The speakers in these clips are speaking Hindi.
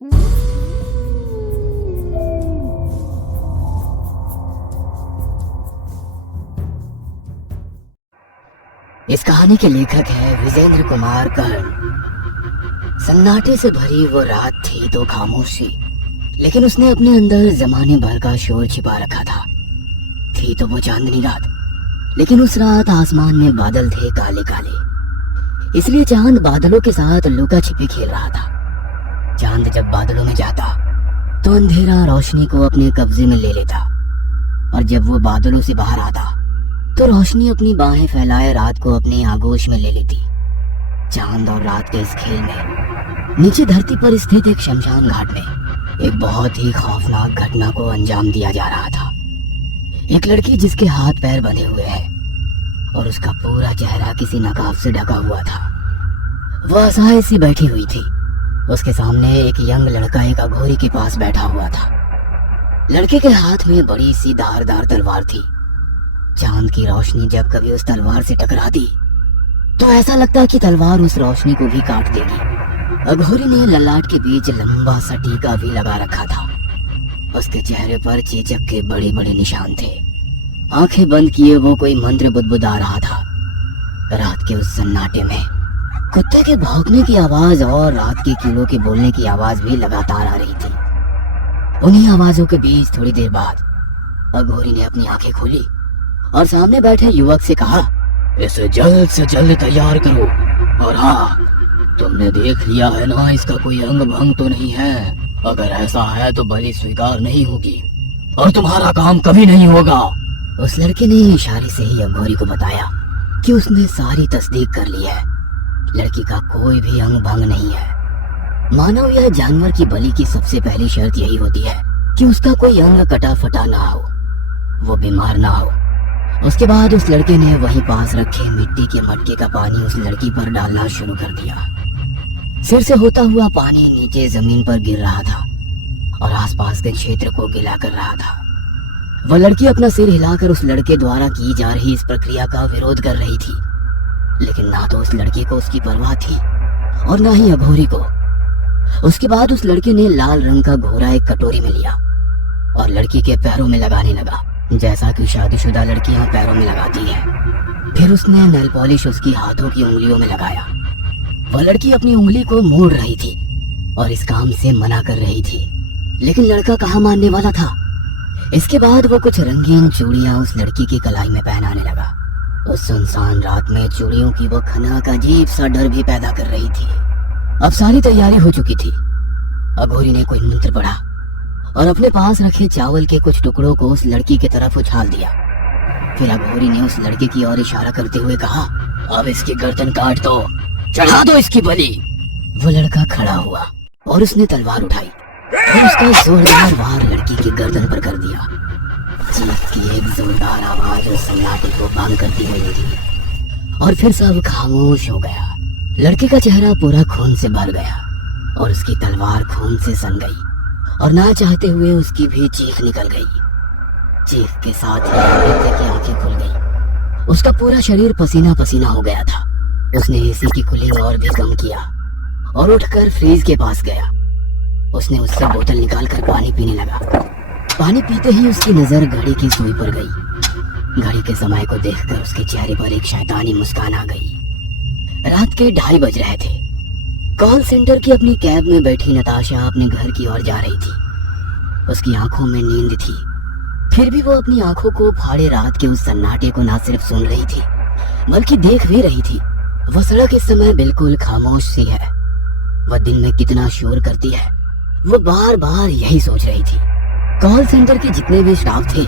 इस कहानी के लेखक है विजेंद्र कुमार कर्ण। सन्नाटे से भरी वो रात थी तो खामोशी, लेकिन उसने अपने अंदर जमाने भर का शोर छिपा रखा था। थी तो वो चांदनी रात, लेकिन उस रात आसमान में बादल थे काले काले, इसलिए चांद बादलों के साथ लुका छिपी खेल रहा था। चांद जब बादलों में जाता तो अंधेरा रोशनी को अपने कब्जे में ले लेता, और जब वो बादलों से बाहर आता तो रोशनी अपनी बाहें फैलाए रात को अपनी आगोश में ले लेती। चांद और रात के इस खेल में नीचे धरती पर स्थित एक शमशान घाट में एक बहुत ही खौफनाक घटना को अंजाम दिया जा रहा था। एक लड़की जिसके हाथ पैर बंधे हुए हैं और उसका पूरा चेहरा किसी नकाब से ढका हुआ था, वह असहाय सी बैठी हुई थी। उसके सामने एक यंग लड़का एक अघोरी के पास बैठा हुआ था। लड़के के हाथ में बड़ी सी धारदार तलवार थी। चांद की रोशनी जब कभी उस तलवार से टकराती तो ऐसा लगता कि तलवार उस रोशनी को भी काट देगी। अघोरी ने ललाट के बीच लंबा सा टीका भी लगा रखा था। उसके चेहरे पर चेचक के बड़े बड़े निशान थे। आंखें बंद किए वो कोई मंत्र बुदबुदा रहा था। रात के उस सन्नाटे में कुत्ते के भौंकने की आवाज और रात के कीड़ों के बोलने की आवाज भी लगातार आ रही थी। उन्हीं आवाजों के बीच थोड़ी देर बाद अघोरी ने अपनी आंखें खोली और सामने बैठे युवक से कहा, इसे जल्द से जल्द तैयार करो। और हाँ, तुमने देख लिया है ना, इसका कोई अंग भंग तो नहीं है। अगर ऐसा है तो बलि स्वीकार नहीं होगी और तुम्हारा काम कभी नहीं होगा। उस लड़के ने इशारे से ही अघोरी को बताया कि उसने सारी तस्दीक कर ली है। लड़की का कोई भी अंग भंग नहीं है। मानव या जानवर की बलि की सबसे पहली शर्त यही होती है कि उसका कोई अंग कटा फटा ना हो, वो बीमार ना हो। उसके बाद उस लड़के ने वहीं पास रखे मिट्टी के मटके का पानी उस लड़की पर डालना शुरू कर दिया। सिर से होता हुआ पानी नीचे जमीन पर गिर रहा था और आसपास के क्षेत्र को गिला कर रहा था। वह लड़की अपना सिर हिलाकर उस लड़के द्वारा की जा रही इस प्रक्रिया का विरोध कर रही थी, लेकिन ना तो उस लड़के को उसकी परवाह थी और ना ही अघोरी को। उसके बाद उस लड़के ने लाल रंग का घोड़ा एक कटोरी में लिया और लड़की के पैरों में लगाने लगा, जैसा कि शादीशुदा लड़कियां पैरों में लगाती हैं। फिर उसने नेल पॉलिश उसकी हाथों की उंगलियों में लगाया। वह लड़की अपनी उंगली को मोड़ रही थी और इस काम से मना कर रही थी, लेकिन लड़का कहाँ मानने वाला था। इसके बाद वो कुछ रंगीन चूड़ियां उस लड़की की कलाई में पहनाने लगा। उस सुनसान रात में चूड़ियों की वो खनक अजीब सा डर भी पैदा कर रही थी। अब सारी तैयारी हो चुकी थी। अघोरी ने कोई मंत्र पढ़ा और अपने पास रखे चावल के कुछ टुकड़ों को उस लड़की की तरफ उछाल दिया। फिर अघोरी ने उस लड़के की ओर इशारा करते हुए कहा, अब इसकी गर्दन काट दो, चढ़ा दो इसकी बलि। वो लड़का खड़ा हुआ और उसने तलवार उठाई और उसका जोरदार वार लड़की की गर्दन पर कर दिया। चीख की एक जोरदार आवाज उस सन्नाटे को भंग करती हुई थी और फिर सब खामोश हो गया। लड़के का चेहरा पूरा खून से भर गया और उसकी तलवार खून से सन गई और ना चाहते हुए उसकी भी चीख निकल गई। चीख के साथ ही लड़के की आंखें खुल गई। उसका पूरा शरीर पसीना पसीना हो गया था। उसने एसी की कूलिंग और भी कम किया और उठकर फ्रीज के पास गया। उसने उससे बोतल निकालकर पानी पीने लगा। पानी पीते ही उसकी नजर घड़ी की सुई पर गई। घड़ी के समय को देखकर उसके चेहरे पर एक शैतानी मुस्कान आ गई। रात के 2:30 बज रहे थे। कॉल सेंटर की अपनी कैब में बैठी नताशा अपने घर की ओर जा रही थी। उसकी आंखों में नींद थी, फिर भी वो अपनी आंखों को फाड़े रात के उस सन्नाटे को ना सिर्फ सुन रही थी बल्कि देख भी रही थी। वह सड़क इस समय बिल्कुल खामोश सी है। वह दिन में कितना शोर करती है, वो बार बार यही सोच रही थी। कॉल सेंटर के जितने भी स्टाफ थे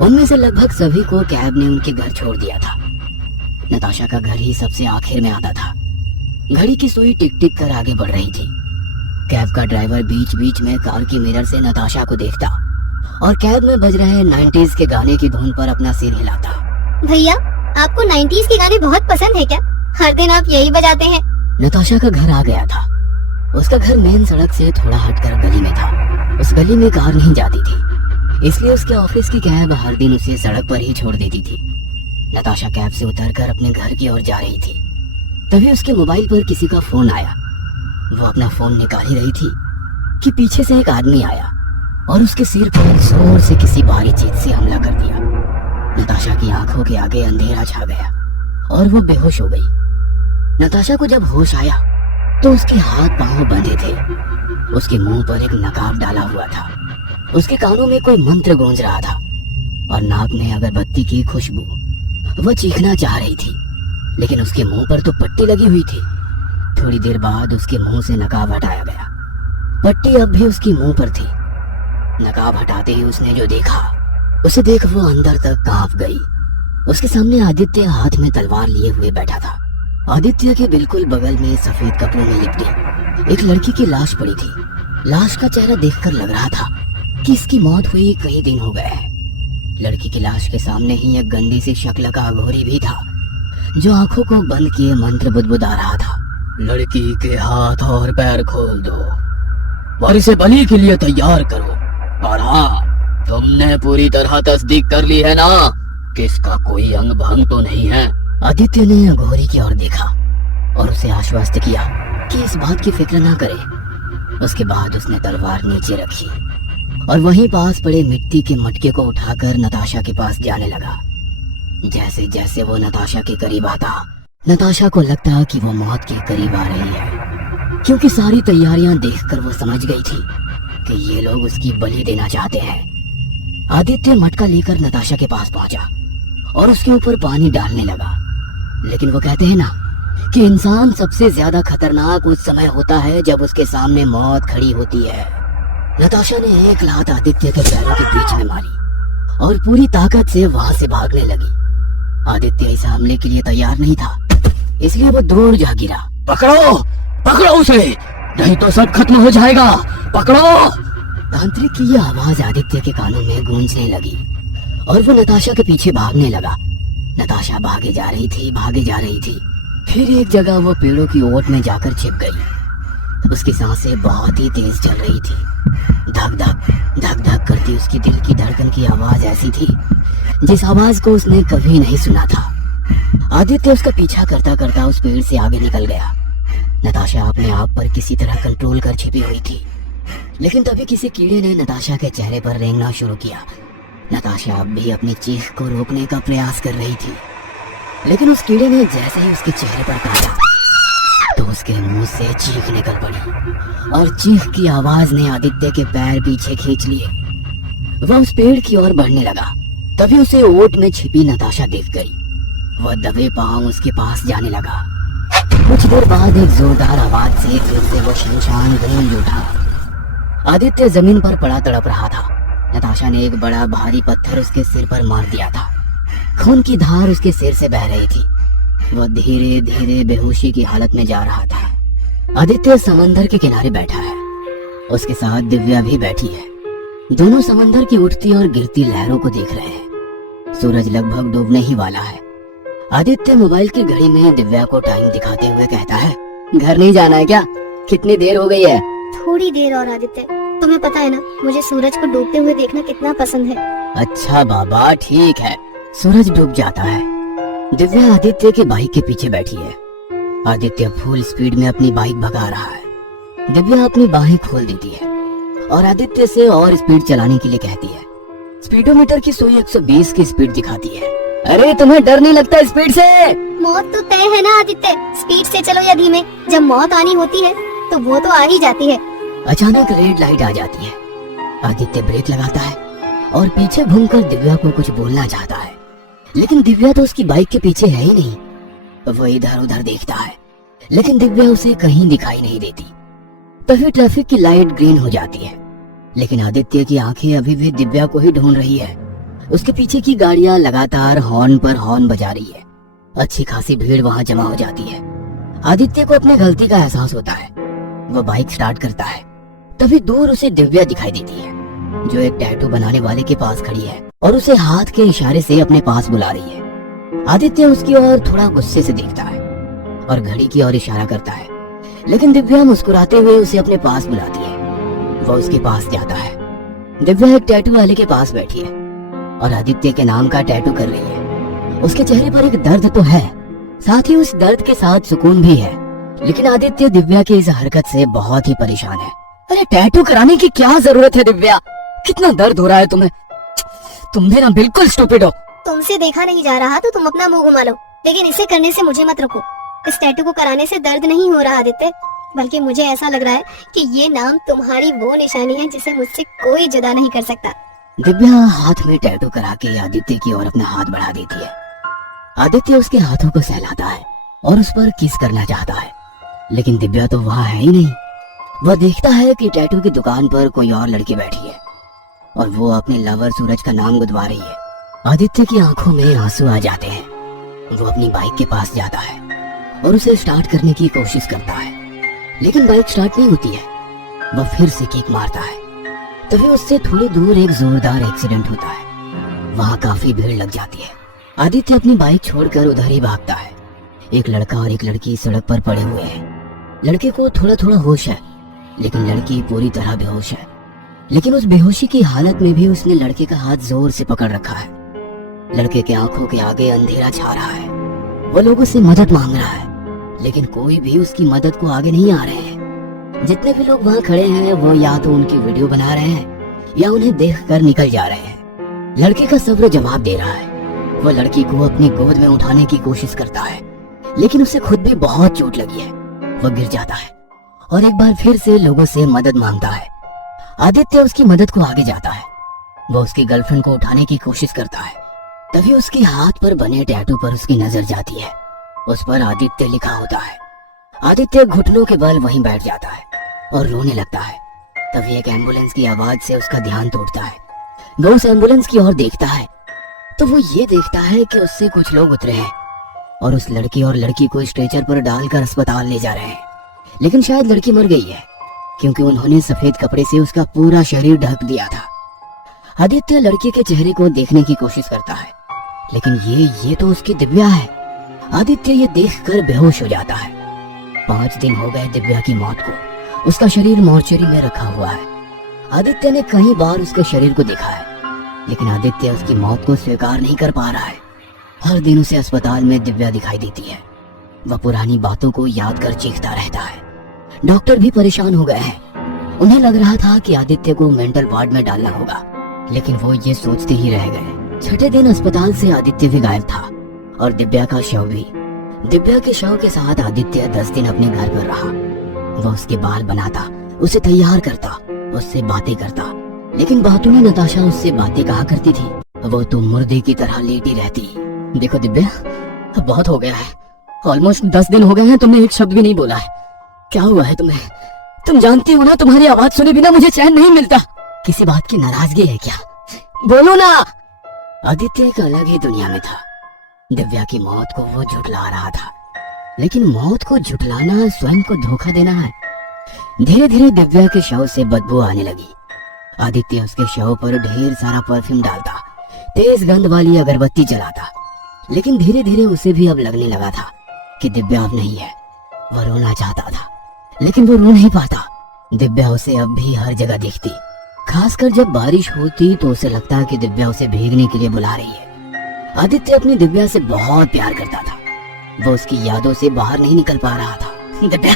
उनमें से लगभग सभी को कैब ने उनके घर छोड़ दिया था। नताशा का घर ही सबसे आखिर में आता था। घड़ी की सुई टिक टिक कर आगे बढ़ रही थी। कैब का ड्राइवर बीच बीच में कार की मिरर से नताशा को देखता और कैब में बज रहे 90s के गाने की धुन पर अपना सिर हिलाता। भैया, आपको 90s के गाने बहुत पसंद है क्या? हर दिन आप यही बजाते हैं। नताशा का घर आ गया था। उसका घर मेन सड़क से थोड़ा हटकर गली में था। उस गली में कार नहीं जाती थी, इसलिए उसके ऑफिस की कैब हर दिन उसे सड़क पर ही छोड़ देती थी। नताशा कैब से उतरकर अपने घर की ओर जा रही थी। तभी उसके मोबाइल पर किसी का फोन आया। वो अपना फोन निकाल ही रही थी कि पीछे से एक आदमी आया और उसके सिर पर जोर से किसी भारी चीज से हमला कर दिया। नताशा की आंखों के आगे अंधेरा छा गया और वो बेहोश हो गई। नताशा को जब होश आया तो उसके हाथ पांव बंधे थे। उसके मुंह पर एक नकाब डाला हुआ था। उसके कानों में कोई मंत्र गूंज रहा था और नाक में अगरबत्ती की खुशबू। वह चीखना चाह रही थी लेकिन उसके मुंह पर तो पट्टी लगी हुई थी। थोड़ी देर बाद उसके मुंह से नकाब हटाया गया। पट्टी अब भी उसकी मुंह पर थी। नकाब हटाते ही उसने जो देखा उसे देख वो अंदर तक कांप गई। उसके सामने आदित्य हाथ में तलवार लिए हुए बैठा था। आदित्य के बिल्कुल बगल में सफेद कपड़ों में लिपटी एक लड़की की लाश पड़ी थी। लाश का चेहरा देखकर लग रहा था कि इसकी मौत हुई कई दिन हो गए हैं। लड़की की लाश के सामने ही एक गंदी सी शक्ल का अघोरी भी था जो आंखों को बंद किए मंत्र बुदबुदा रहा था। लड़की के हाथ और पैर खोल दो और इसे बलि के लिए तैयार करो। और हाँ, तुमने पूरी तरह तस्दीक कर ली है ना कि इसका कोई अंग भंग तो नहीं है। आदित्य ने अघोरी की ओर देखा और उसे आश्वस्त किया कि इस बात की फिक्र ना करे। उसके बाद उसने तलवार नीचे रखी और वहीं पास पड़े मिट्टी के मटके को उठाकर नताशा के पास जाने लगा। जैसे जैसे वो नताशा के करीब आता, नताशा को लगता कि वो मौत के करीब आ रही है, क्योंकि सारी तैयारियां देखकर वो समझ गई थी कि ये लोग उसकी बलि देना चाहते हैं। आदित्य मटका लेकर नताशा के पास पहुंचा और उसके ऊपर पानी डालने लगा। लेकिन वो कहते हैं ना कि इंसान सबसे ज्यादा खतरनाक उस समय होता है जब उसके सामने मौत खड़ी होती है। नताशा ने एक लात आदित्य के पैरों के बीच में मारी और पूरी ताकत से वहां से भागने लगी। आदित्य इस हमले के लिए तैयार नहीं था, इसलिए वो दूर जा गिरा। पकड़ो, पकड़ो उसे, नहीं तो सब खत्म हो जाएगा, पकड़ो। तांत्रिक की यह आवाज आदित्य के कानों में गूंजने लगी और वो नताशा के पीछे भागने लगा। नताशा भागे जा रही थी, भागे जा रही थी। फिर एक जगह वो पेड़ों की ओट में जाकर छिप गई। उसकी सांसें बहुत ही तेज चल रही थी। धक धक धक धक करती उसकी दिल की धड़कन की आवाज ऐसी थी जिस आवाज को उसने कभी नहीं सुना था। आदित्य उसका पीछा करता करता उस पेड़ से आगे निकल गया। नताशा अपने आप पर किसी तरह कंट्रोल कर छिपी हुई थी, लेकिन तभी किसी कीड़े ने नताशा के चेहरे पर रेंगना शुरू किया। नताशा अब भी अपनी चीख को रोकने का प्रयास कर रही थी, लेकिन उस कीड़े ने जैसे ही उसके चेहरे पर काटा तो उसके मुंह से चीख निकल पड़ी और चीख की आवाज ने आदित्य के पैर पीछे खींच लिए। वह उस पेड़ की ओर बढ़ने लगा। तभी उसे ओट में छिपी नताशा दिख गई। वह दबे पांव उसके पास जाने लगा। कुछ देर बाद एक जोरदार आवाज से फिर से वो शमशान गूंज उठा। आदित्य जमीन पर पड़ा तड़प रहा था। नताशा ने एक बड़ा भारी पत्थर उसके सिर पर मार दिया था। खून की धार उसके सिर से बह रही थी। वह धीरे धीरे बेहोशी की हालत में जा रहा था। आदित्य समंदर के किनारे बैठा है। उसके साथ दिव्या भी बैठी है। दोनों समंदर की उठती और गिरती लहरों को देख रहे हैं। सूरज लगभग डूबने ही वाला है। आदित्य मोबाइल की घड़ी में दिव्या को टाइम दिखाते हुए कहता है, घर नहीं जाना है क्या? कितनी देर हो गई है? थोड़ी देर और आदित्य, तुम्हें पता है ना मुझे सूरज को डूबते हुए देखना कितना पसंद है। अच्छा बाबा, ठीक है। सूरज डूब जाता है। दिव्या आदित्य के बाइक के पीछे बैठी है। आदित्य फुल स्पीड में अपनी बाइक भगा रहा है। दिव्या अपनी बाहें खोल देती है और आदित्य से और स्पीड चलाने के लिए कहती है। स्पीडोमीटर की सुई 120 की स्पीड दिखाती है। अरे तुम्हें डर नहीं लगता स्पीड से? मौत तो तय है ना आदित्य, स्पीड से चलो या धीमे, जब मौत आनी होती है तो वो तो आ ही जाती है। अचानक रेड लाइट आ जाती है। आदित्य ब्रेक लगाता है और पीछे घूमकर दिव्या को कुछ बोलना चाहता है, लेकिन दिव्या तो उसकी बाइक के पीछे है ही नहीं। वो इधर उधर देखता है, लेकिन दिव्या उसे कहीं दिखाई नहीं देती। तभी ट्रैफिक की लाइट ग्रीन हो जाती है, लेकिन आदित्य की आंखें अभी भी दिव्या को ही ढूंढ रही है। उसके पीछे की गाड़ियां लगातार हॉर्न पर हॉर्न बजा रही है। अच्छी खासी भीड़ वहां जमा हो जाती है। आदित्य को अपने गलती का एहसास होता है। वो बाइक स्टार्ट करता है। तभी दूर उसे दिव्या दिखाई देती है, जो एक टैटू बनाने वाले के पास खड़ी है और उसे हाथ के इशारे से अपने पास बुला रही है। आदित्य उसकी ओर थोड़ा गुस्से से देखता है और घड़ी की ओर इशारा करता है, लेकिन दिव्या मुस्कुराते हुए उसे अपने पास बुलाती है। वो उसके पास जाता है। दिव्या एक टैटू वाले के पास बैठी है और आदित्य के नाम का टैटू कर रही है। उसके चेहरे पर एक दर्द तो है, साथ ही उस दर्द के साथ सुकून भी है, लेकिन आदित्य दिव्या की इस हरकत से बहुत ही परेशान है। अरे टैटू कराने की क्या जरूरत है दिव्या? कितना दर्द हो रहा है तुम्हें? तुम भी ना बिल्कुल स्टूपिड हो। तुमसे देखा नहीं जा रहा तो तुम अपना मुंह घुमा लो, लेकिन इसे करने से मुझे मत रोको। इस टैटू को कराने से दर्द नहीं हो रहा आदित्य, बल्कि मुझे ऐसा लग रहा है कि ये नाम तुम्हारी वो निशानी है जिसे मुझसे कोई जुदा नहीं कर सकता। दिव्या हाथ में टैटू करा के आदित्य की ओर अपना हाथ बढ़ा देती है। आदित्य उसके हाथों को सहलाता है और उस पर किस करना चाहता है, लेकिन दिव्या तो वहाँ है ही नहीं। वह देखता है कि टैटू की दुकान पर कोई और लड़की बैठी है और वो अपने लवर सूरज का नाम गुदवा रही है। आदित्य की आंखों में आंसू आ जाते हैं। वो अपनी बाइक के पास जाता है और उसे स्टार्ट करने की कोशिश करता है, लेकिन बाइक स्टार्ट नहीं होती है। वह फिर से किक मारता है, तभी उससे थोड़ी दूर एक जोरदार एक्सीडेंट होता है। वहाँ काफी भीड़ लग जाती है। आदित्य अपनी बाइक छोड़कर उधर ही भागता है। एक लड़का और एक लड़की सड़क पर पड़े हुए हैं। लड़के को थोड़ा थोड़ा होश है, लेकिन लड़की पूरी तरह बेहोश है। लेकिन उस बेहोशी की हालत में भी उसने लड़के का हाथ जोर से पकड़ रखा है। लड़के के आंखों के आगे अंधेरा छा रहा है। वो लोगों से मदद मांग रहा है, लेकिन कोई भी उसकी मदद को आगे नहीं आ रहे हैं। जितने भी लोग वहाँ खड़े हैं वो या तो उनकी वीडियो बना रहे हैं या उन्हें देखकर निकल जा रहे हैं। लड़के का सब्र जवाब दे रहा है। वो लड़की को अपनी गोद में उठाने की कोशिश करता है, लेकिन उसे खुद भी बहुत चोट लगी है। वह गिर जाता है और एक बार फिर से लोगों से मदद मांगता है। आदित्य उसकी मदद को आगे जाता है। वो उसकी गर्लफ्रेंड को उठाने की कोशिश करता है, तभी उसके हाथ पर बने टैटू पर उसकी नजर जाती है। उस पर आदित्य लिखा होता है। आदित्य घुटनों के बल वहीं बैठ जाता है और रोने लगता है। तभी एक एम्बुलेंस की आवाज से उसका ध्यान टूटता है। वो उस एम्बुलेंस की ओर देखता है तो वो ये देखता है कि उससे कुछ लोग उतरे हैं और उस लड़की और लड़की को स्ट्रेचर पर डालकर अस्पताल ले जा रहे हैं। लेकिन शायद लड़की मर गई है, क्योंकि उन्होंने सफेद कपड़े से उसका पूरा शरीर ढक दिया था। आदित्य लड़की के चेहरे को देखने की कोशिश करता है, लेकिन ये तो उसकी दिव्या है। आदित्य ये देखकर बेहोश हो जाता है। 5 दिन हो गए दिव्या की मौत को। उसका शरीर मॉर्चरी में रखा हुआ है। आदित्य ने कई बार उसके शरीर को देखा है, लेकिन आदित्य उसकी मौत को स्वीकार नहीं कर पा रहा है। हर दिन उसे अस्पताल में दिव्या दिखाई देती है। वह पुरानी बातों को याद कर चीखता रहता है। डॉक्टर भी परेशान हो गए हैं। उन्हें लग रहा था कि आदित्य को मेंटल वार्ड में डालना होगा, लेकिन वो ये सोचते ही रह गए। 6ठे दिन अस्पताल से आदित्य भी गायब था और दिव्या का शव भी। दिव्या के शव के साथ आदित्य 10 दिन अपने घर पर रहा। वह उसके बाल बनाता, उसे तैयार करता, उससे बातें करता, लेकिन बातूनी नताशा उससे बातें कहा करती थी। वो तो मुर्दे की तरह लेटी रहती। देखो दिव्या, अब बहुत हो गया है। ऑलमोस्ट 10 दिन हो गए हैं, तुमने एक शब्द भी नहीं बोला है। क्या हुआ है तुम्हें? तुम जानती हो ना, तुम्हारी आवाज सुने बिना मुझे चैन नहीं मिलता। किसी बात की नाराजगी है क्या? बोलो ना। आदित्य एक अलग ही दुनिया में था। दिव्या की मौत को वो झुठला रहा था, लेकिन मौत को झुठलाना स्वयं को धोखा देना है। धीरे धीरे दिव्या के शव से बदबू आने लगी। आदित्य उसके शव पर ढेर सारा परफ्यूम डालता, तेज गंध वाली अगरबत्ती जलाता, लेकिन धीरे धीरे उसे भी अब लगने लगा था कि दिव्या अब नहीं है। वह रोना चाहता था, लेकिन वो रो नहीं पाता। दिव्या उसे अब भी हर जगह दिखती, खासकर जब बारिश होती तो उसे लगता कि दिव्या उसे भीगने के लिए बुला रही है। आदित्य अपनी दिव्या से बहुत प्यार करता था। वो उसकी यादों से बाहर नहीं निकल पा रहा था। दिव्या,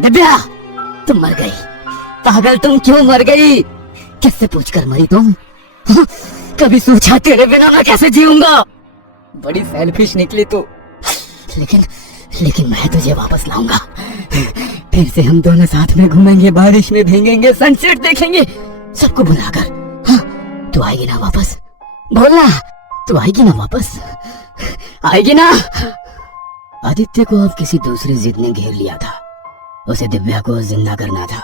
दिव्या, तुम मर गई। पागल, तुम क्यों मर गई? किससे पूछकर मरी तुम? कभी सोचा तेरे बिना मैं कैसे जीऊंगा? बड़ी सेल्फिश निकली तू। लेकिन मैं तुझे वापस लाऊंगा। फिर से हम दोनों साथ में घूमेंगे, बारिश में भीगेंगे, सनसेट देखेंगे, सबको बुलाकर। हाँ, तू आएगी ना वापस? बोलना, तू आएगी ना वापस? आएगी ना? आदित्य को अब किसी दूसरी जिद ने घेर लिया था। उसे दिव्या को जिंदा करना था।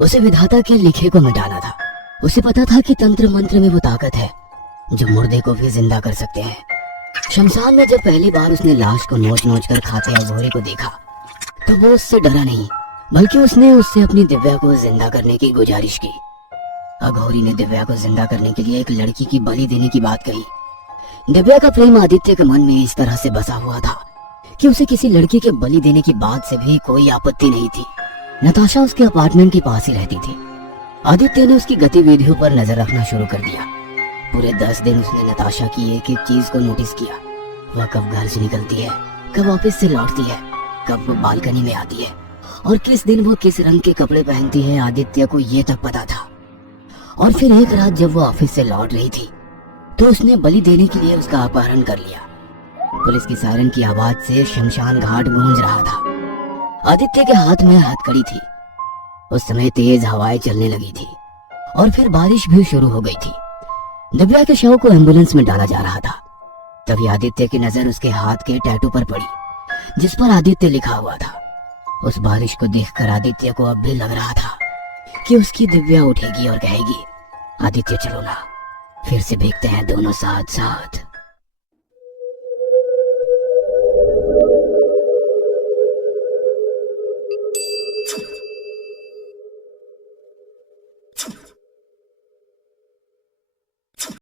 उसे विधाता के लिखे को मिटाना था। उसे पता था कि तंत्र मंत्र में वो ताकत है जो मुर्दे को भी जिंदा कर सकते हैं। शमशान में जब पहली बार उसने लाश को नोच नोच कर खाते अघोरी को देखा तो वो उससे डरा नहीं, बल्कि उसने उससे अपनी दिव्या को जिंदा करने की गुजारिश की। अघोरी ने दिव्या को जिंदा करने के लिए एक लड़की की बलि देने की बात कही। दिव्या का प्रेम आदित्य के मन में इस तरह से बसा हुआ था कि उसे किसी लड़की के बलि देने की बात से भी कोई आपत्ति नहीं थी। नताशा उसके अपार्टमेंट के पास ही रहती थी। आदित्य ने उसकी गतिविधियों पर नजर रखना शुरू कर दिया। पूरे 10 दिन उसने नताशा की एक एक चीज को नोटिस किया। वह कब घर से निकलती है, कब ऑफिस से लौटती है, कब वो बालकनी में आती है और किस दिन वो किस रंग के कपड़े पहनती है आदित्य को ये तक पता था। और फिर एक रात जब वो ऑफिस से लौट रही थी तो उसने बलि देने के लिए उसका अपहरण कर लिया। पुलिस की सायरन की आवाज से शमशान घाट गूंज रहा था। आदित्य के हाथ में हथकड़ी थी। उस समय तेज हवाएं चलने लगी थी और फिर बारिश भी शुरू हो गई थी। दिव्या के शव को एम्बुलेंस में डाला जा रहा था। तभी आदित्य की नजर उसके हाथ के टैटू पर पड़ी जिस पर आदित्य लिखा हुआ था। उस बारिश को देखकर आदित्य को अब भी लग रहा था कि उसकी दिव्या उठेगी और कहेगी, आदित्य चलो ना, फिर से भीगते हैं दोनों साथ साथ।